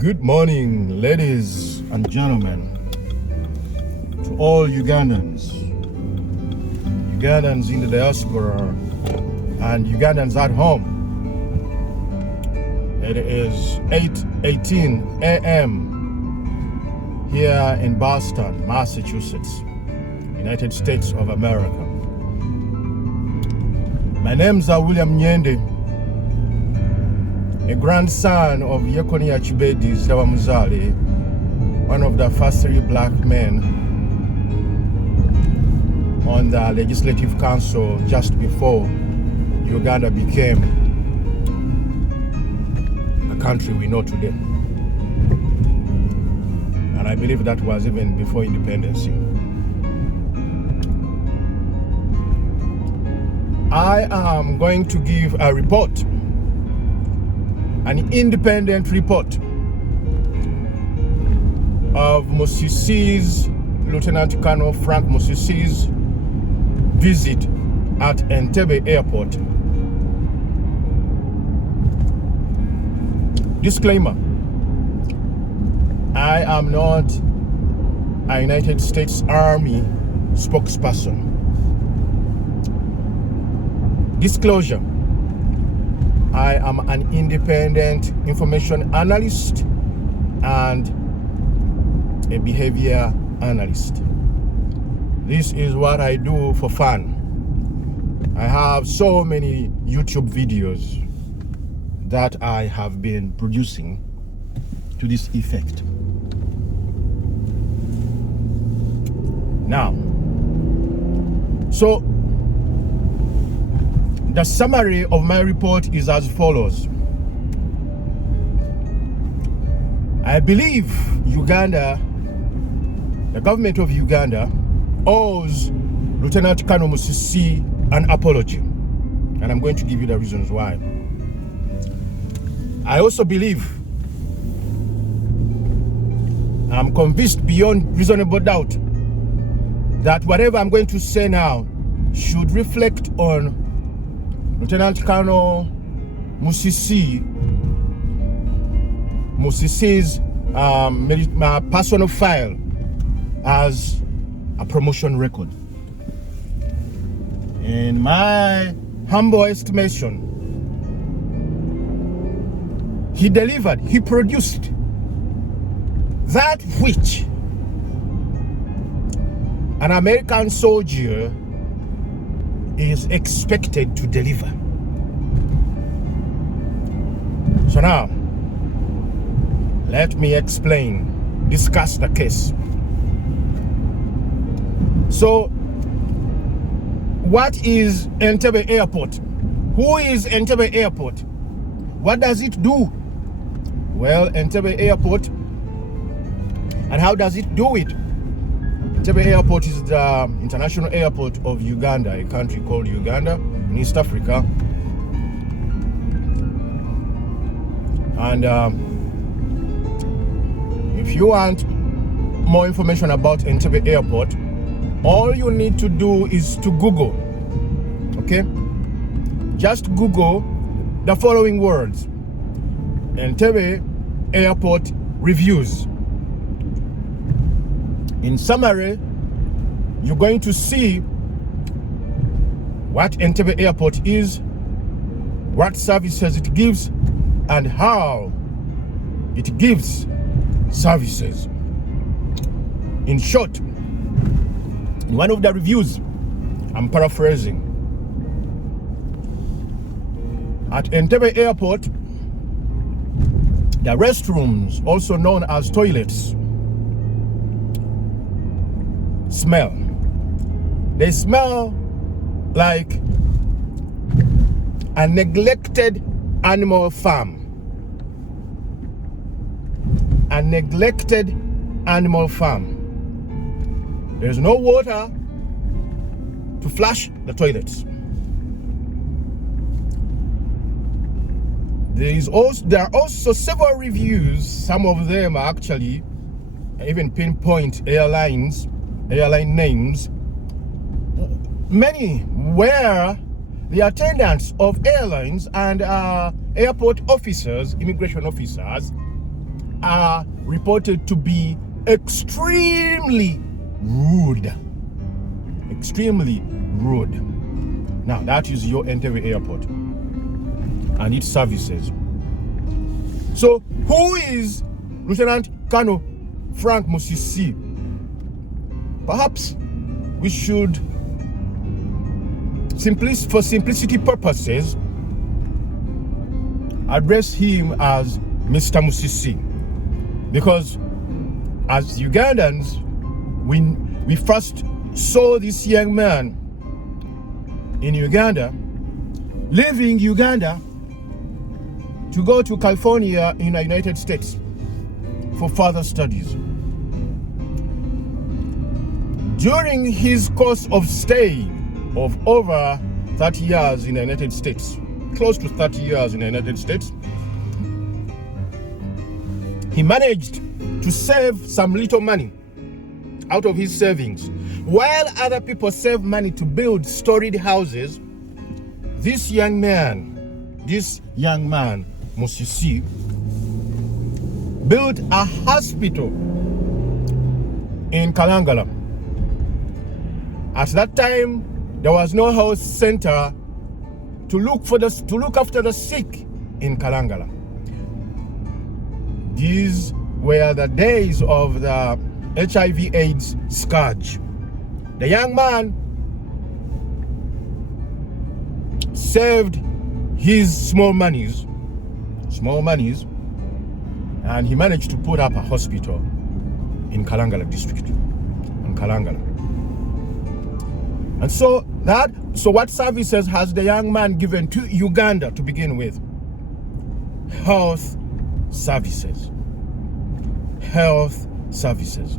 Good morning, ladies and gentlemen, to all Ugandans, Ugandans in the diaspora, and Ugandans at home. It is 8:18 a.m. here in Boston, Massachusetts, United States of America. My name's William Nyende, a grandson of Yekoni Achibedi Zawamuzali, one of the first 3 black men on the Legislative Council just before Uganda became the country we know today. And I believe that was even before independence. I am going to give a report, an independent report of Musisi's, Lieutenant Colonel Frank Musisi's visit at Entebbe Airport. Disclaimer: I am not a United States Army spokesperson. Disclosure: I am an independent information analyst and a behavior analyst. This is what I do for fun. I have so many YouTube videos that I have been producing to this effect. Now, so the summary of my report is as follows. I believe Uganda, the government of Uganda, owes Lieutenant Colonel Musisi an apology. And I'm going to give you the reasons why. I also believe, I'm convinced beyond reasonable doubt, that whatever I'm going to say now should reflect on Lieutenant Colonel Musisi's personal file as a promotion record. In my humble estimation, he delivered, he produced that which an American soldier is expected to deliver. So now, let me discuss the case. So, what is Entebbe Airport? Who is Entebbe Airport? What does it do? Well, Entebbe Airport, and how does it do it? Entebbe Airport is the international airport of Uganda, a country called Uganda in East Africa. And if you want more information about Entebbe Airport, all you need to do is to Google, okay? Just Google the following words: Entebbe Airport reviews. In summary, you're going to see what Entebbe Airport is, what services it gives, and how it gives services. In short, in one of the reviews, I'm paraphrasing, at Entebbe Airport, the restrooms, also known as toilets, smell. They smell like a neglected animal farm. A neglected animal farm. There's no water to flush the toilets. There are also several reviews. Some of them are actually even pinpoint airline names. Many where the attendants of airlines and airport officers, immigration officers, are reported to be extremely rude. Extremely rude. Now, that is your Entebbe Airport and its services. So, who is Lieutenant Colonel Frank Musisi? Perhaps we should, for simplicity purposes, address him as Mr. Musisi, because as Ugandans, we first saw this young man in Uganda, leaving Uganda to go to California in the United States for further studies. During his course of stay of over 30 years in the United States, close to 30 years in the United States, he managed to save some little money out of his savings. While other people save money to build storied houses, this young man, Musisi, built a hospital in Kalangala. At that time, there was no health center to look after the sick in Kalangala. These were the days of the HIV/AIDS scourge. The young man saved his small monies, and he managed to put up a hospital in Kalangala district, in Kalangala. And so what services has the young man given to Uganda to begin with? Health services. Health services.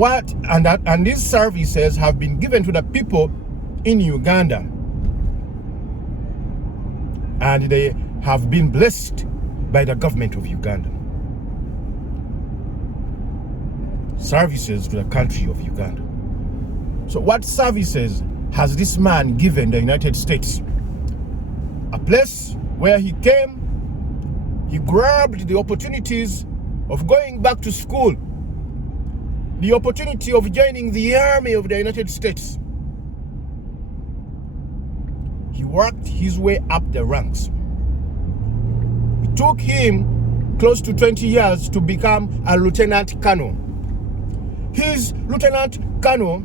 And these services have been given to the people in Uganda, and they have been blessed by the government of Uganda. Services to the country of Uganda. So what services has this man given the United States? A place where he came, he grabbed the opportunities of going back to school, the opportunity of joining the army of the United States. He worked his way up the ranks. It took him close to 20 years to become a lieutenant colonel. His lieutenant colonel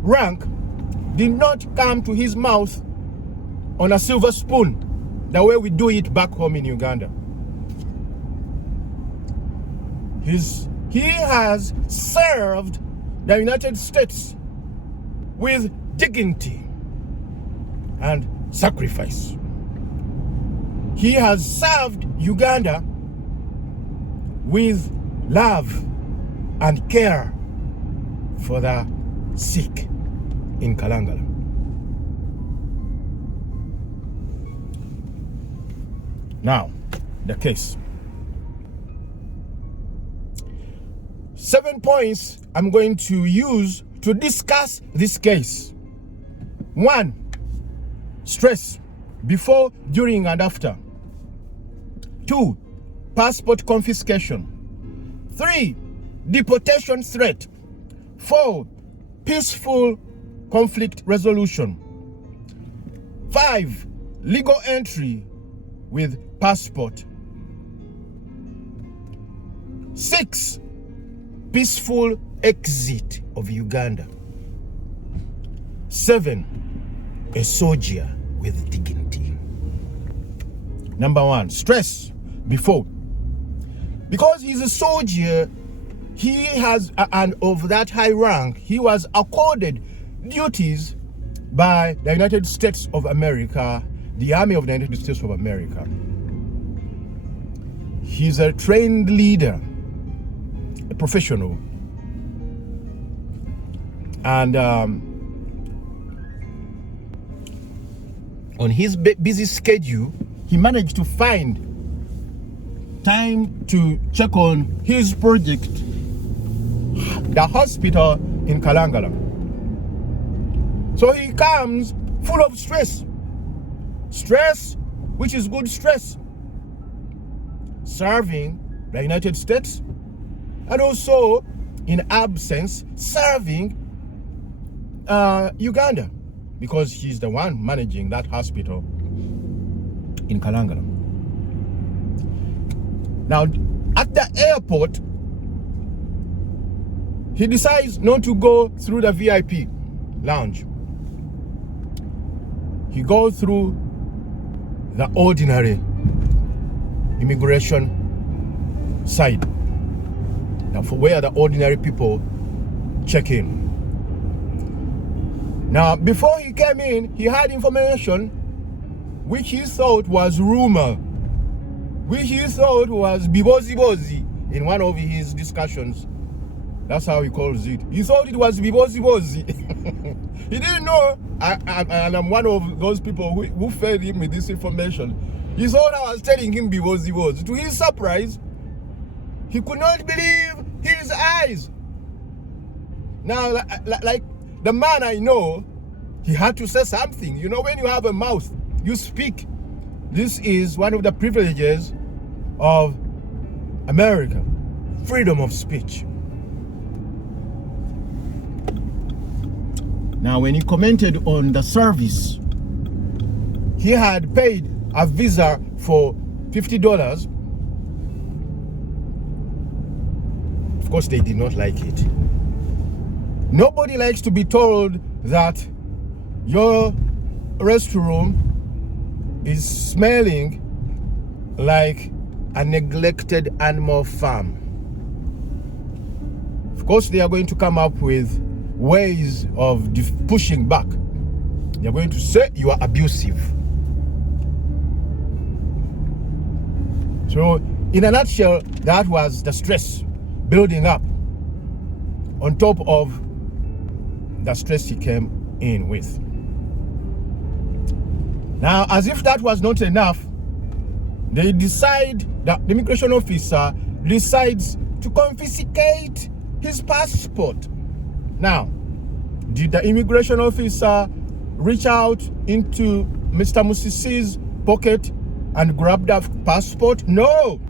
rank did not come to his mouth on a silver spoon, the way we do it back home in Uganda. He has served the United States with dignity and sacrifice. He has served Uganda with love and care for the sick in Kalangala. Now, the case. 7 points I'm going to use to discuss this case. 1, stress before, during, and after. 2, passport confiscation. 3, deportation threat. 4, peaceful conflict resolution. 5, legal entry with passport. 6, peaceful exit of Uganda. 7, a soldier with dignity. Number 1, stress before. Because he's a soldier, he has, and of that high rank, he was accorded duties by the United States of America, the Army of the United States of America. He's a trained leader, a professional, and on his busy schedule, he managed to find time to check on his project, the hospital in Kalangala. So he comes full of stress, which is good stress. serving the United States, and also, in absence, serving Uganda, because he's the one managing that hospital in Kalangala. Now, at the airport, he decides not to go through the VIP lounge. He goes through the ordinary immigration side, now for where the ordinary people check in. Now, before he came in, he had information which he thought was rumor, which he thought was bibozi in one of his discussions. That's how he calls it. He thought it was bibozi. He didn't know, and I'm one of those people who fed him with this information. He thought I was telling him bibozi. To his surprise, he could not believe his eyes. Now, like the man I know, he had to say something. You know, when you have a mouth, you speak. This is one of the privileges of America, freedom of speech. Now, when he commented on the service, he had paid a visa for $50. Of course, they did not like it. Nobody likes to be told that your restroom is smelling like a neglected animal farm. Of course, they are going to come up with ways of pushing back. They are going to say you are abusive. So, in a nutshell, that was the stress building up on top of the stress he came in with. Now, as if that was not enough, the immigration officer decides to confiscate his passport. Now, did the immigration officer reach out into Mr. Musisi's pocket and grab the passport? No.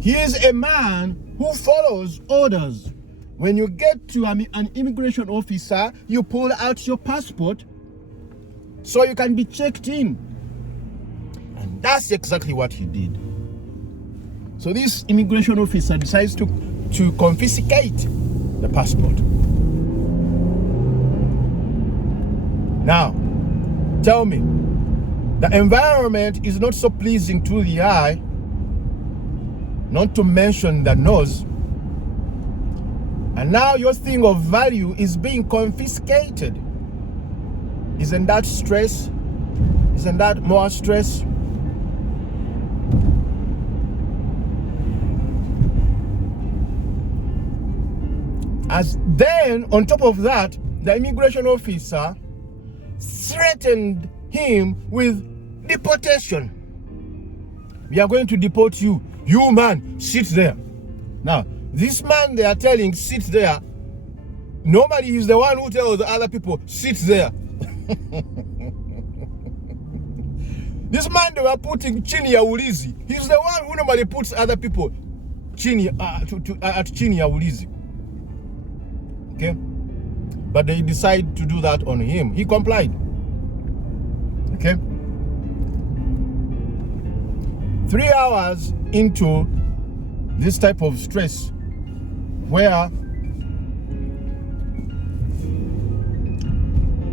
He is a man who follows orders. When you get to an immigration officer, you pull out your passport so you can be checked in. And that's exactly what he did. So this immigration officer decides to confiscate the passport. Now, tell me, the environment is not so pleasing to the eye, not to mention the nose, and now your thing of value is being confiscated. Isn't that stress? Isn't that more stress? As then, on top of that, the immigration officer threatened him with deportation. We are going to deport you. You man, sit there. Now, this man they are telling, sit there. Normally he's the one who tells the other people, sit there. This man they were putting chini ya ulizi. He's the one who normally puts other people chini at chini ya ulizi. Okay? But they decide to do that on him. He complied. Okay? 3 hours into this type of stress, where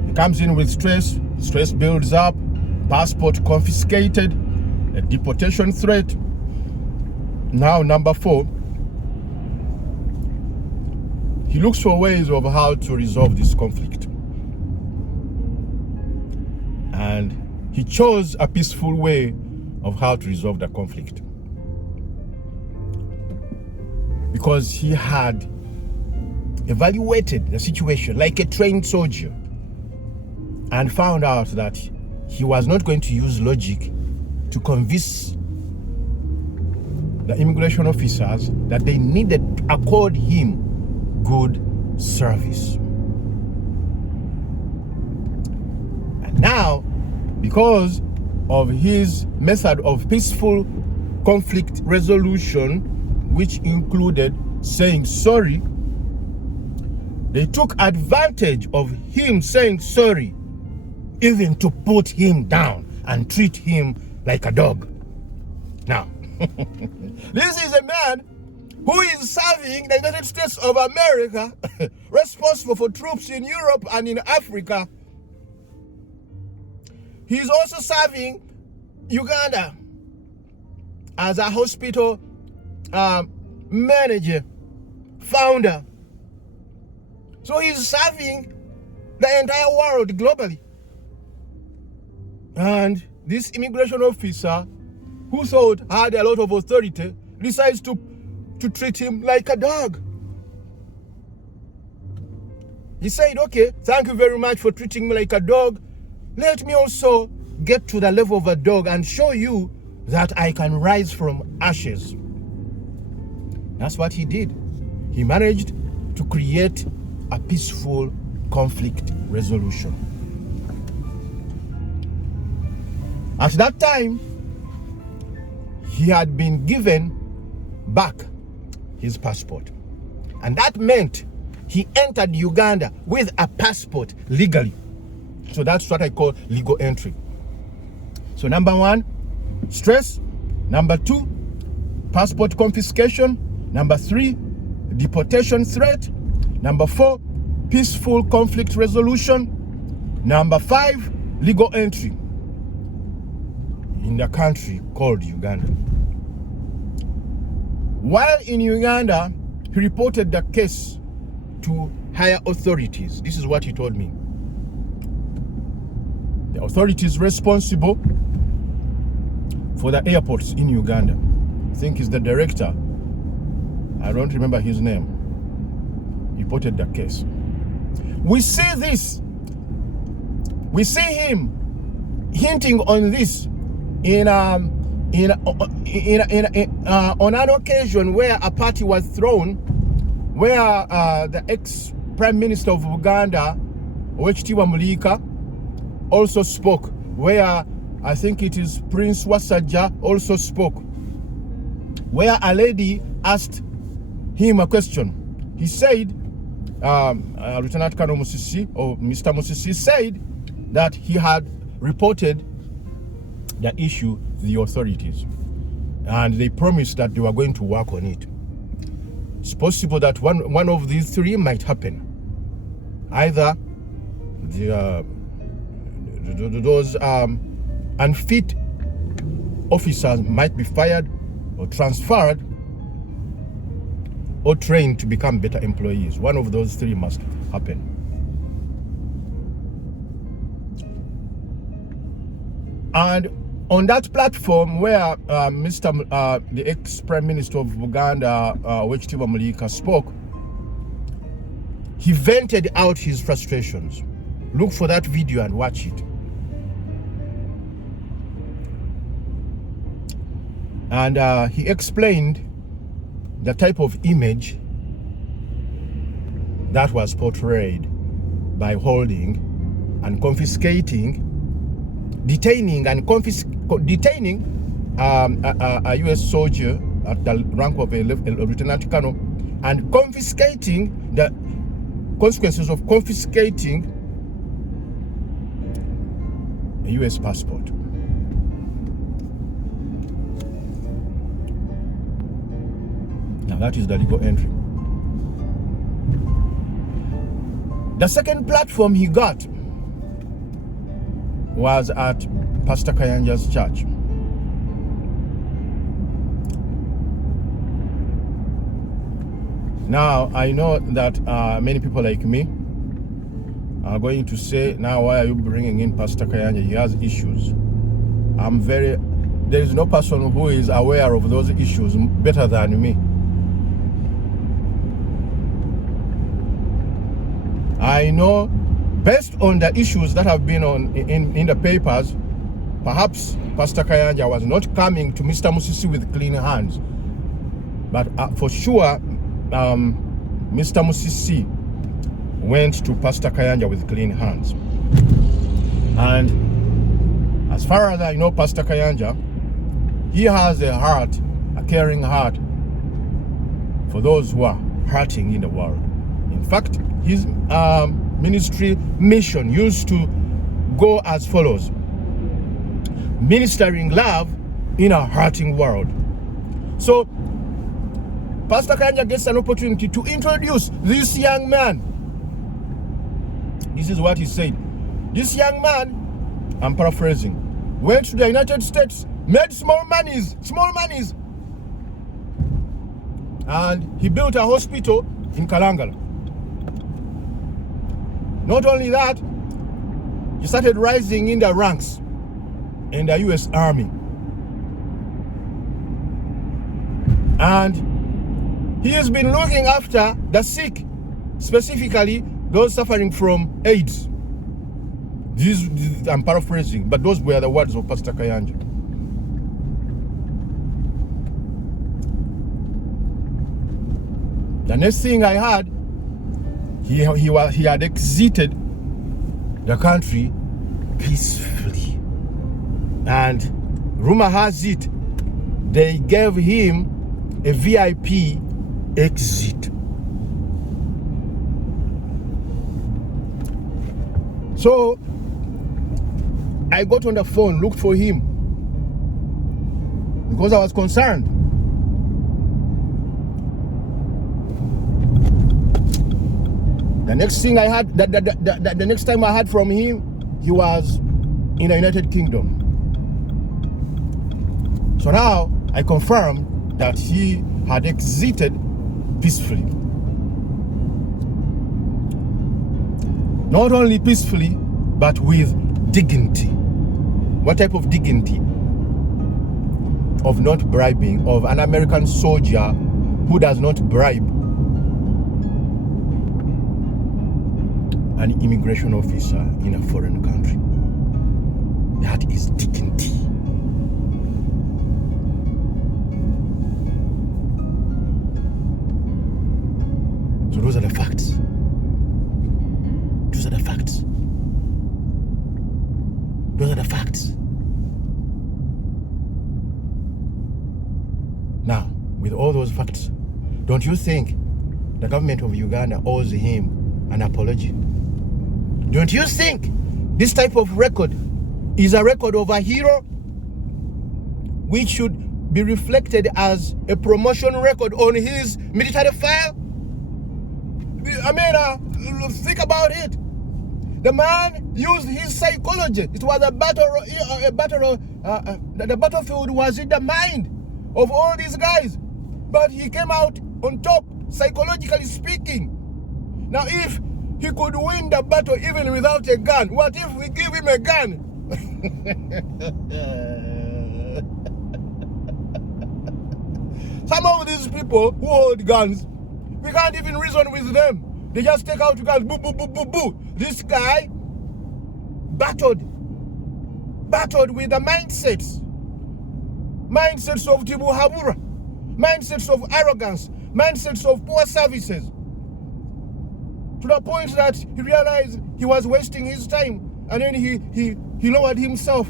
he comes in with stress builds up, passport confiscated, a deportation threat. Now, number 4, he looks for ways of how to resolve this conflict. And he chose a peaceful way of how to resolve the conflict, because he had evaluated the situation like a trained soldier and found out that he was not going to use logic to convince the immigration officers that they needed to accord him good service. And now, because of his method of peaceful conflict resolution, which included saying sorry. They took advantage of him saying sorry, even to put him down and treat him like a dog. Now, this is a man who is serving the United States of America, responsible for troops in Europe and in Africa. He's also serving Uganda as a hospital manager, founder. So he's serving the entire world globally. And this immigration officer, who thought had a lot of authority, decides to treat him like a dog. He said, okay, thank you very much for treating me like a dog. Let me also get to the level of a dog and show you that I can rise from ashes. That's what he did. He managed to create a peaceful conflict resolution. At that time, he had been given back his passport. And that meant he entered Uganda with a passport legally. So that's what I call legal entry. So number one, stress. Number two, passport confiscation. Number three, deportation threat. Number four, peaceful conflict resolution. Number five, legal entry in the country called Uganda. While in Uganda, he reported the case to higher authorities. This is what he told me. The authorities responsible for the airports in Uganda, I think is the director, I don't remember his name, reported the case. We see this. We see him hinting on this on an occasion where a party was thrown, where the ex-Prime Minister of Uganda, Entebbe Mulika, also spoke, where I think it is Prince Wasaja also spoke, where a lady asked him a question. He said, Lieutenant Colonel Musisi, or Mr. Musisi, said that he had reported the issue to the authorities, and they promised that they were going to work on it. It's possible that one of these three might happen. Either those unfit officers might be fired or transferred or trained to become better employees. One of those three must happen. And on that platform where the ex-Prime Minister of Uganda, Entebbe Mulika, spoke, he vented out his frustrations. Look for that video and watch it. And he explained the type of image that was portrayed by holding and confiscating, detaining a U.S. soldier at the rank of a lieutenant colonel, and confiscating, the consequences of confiscating a U.S. passport. Now that is the legal entry. The second platform he got was at Pastor Kayanja's church. Now, I know that many people like me are going to say, now why are you bringing in Pastor Kayanja? He has issues. There is no person who is aware of those issues better than me. I know, based on the issues that have been in the papers, perhaps Pastor Kayanja was not coming to Mr. Musisi with clean hands. But for sure, Mr. Musisi went to Pastor Kayanja with clean hands. And as far as I know, Pastor Kayanja he has a heart, a caring heart for those who are hurting in the world. In fact, his ministry mission used to go as follows: ministering love in a hurting world. So Pastor Kayanja gets an opportunity to introduce this young man. This is what he said. This young man, I'm paraphrasing, went to the United States, made small monies, and he built a hospital in Kalangala. Not only that, he started rising in the ranks in the US Army. And he has been looking after the sick, specifically those suffering from AIDS. I'm paraphrasing, but those were the words of Pastor Kayanja. The next thing I heard, he had exited the country peacefully. And rumor has it, they gave him a VIP exit. So I got on the phone, looked for him, because I was concerned. The next thing I had, the next time I heard from him, he was in the United Kingdom. So now I confirmed that he had exited peacefully. Not only peacefully, but with dignity. What type of dignity? Of not bribing, of an American soldier who does not bribe an immigration officer in a foreign country. That is dignity. So those are the facts. Those are the facts. Those are the facts. Now, with all those facts, don't you think the government of Uganda owes him an apology? Don't you think this type of record is a record of a hero, which should be reflected as a promotion record on his military file? I mean, think about it. The man used his psychology. It was the battlefield was in the mind of all these guys, but he came out on top, psychologically speaking. Now, if he could win the battle even without a gun, what if we give him a gun? Some of these people who hold guns, we can't even reason with them. They just take out guns, boo, boo, boo, boo, boo. This guy battled with the mindsets of Tibu Habura, mindsets of arrogance, mindsets of poor services, to the point that he realized he was wasting his time, and then he lowered himself.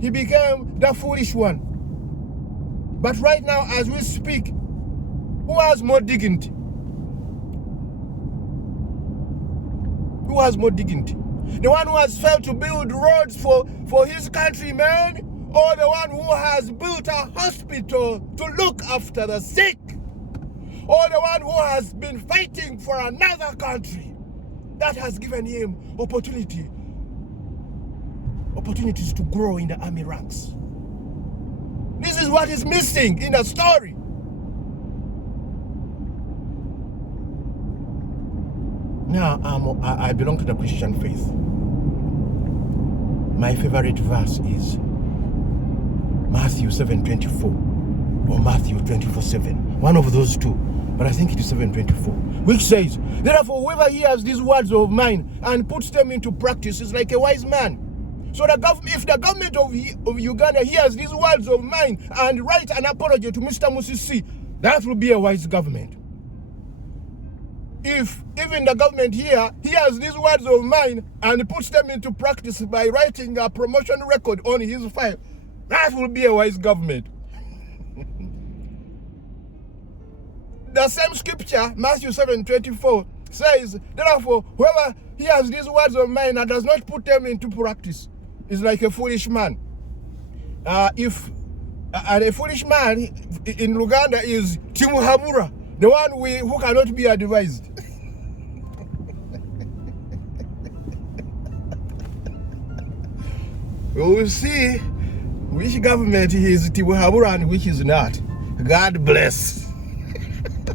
He became the foolish one. But right now, as we speak, who has more dignity? Who has more dignity? The one who has failed to build roads for his countrymen, or the one who has built a hospital to look after the sick, or the one who has been fighting for another country that has given him opportunities to grow in the army ranks? This is what is missing in the story. Now, I belong to the Christian faith. My favorite verse is Matthew 7:24 or Matthew 24:7. One of those two, but I think it is 7:24, which says, "Therefore, whoever hears these words of mine and puts them into practice is like a wise man." So if the government of Uganda hears these words of mine and write an apology to Mr. Musisi, that will be a wise government. If even the government here hears these words of mine and puts them into practice by writing a promotion record on his file, that will be a wise government. the same scripture, Matthew 7:24, says, therefore, whoever hears these words of mine and does not put them into practice is like a foolish man. And a foolish man in Uganda is Timuhabura, the one who cannot be advised. We will see which government is Timuhabura and which is not. God bless.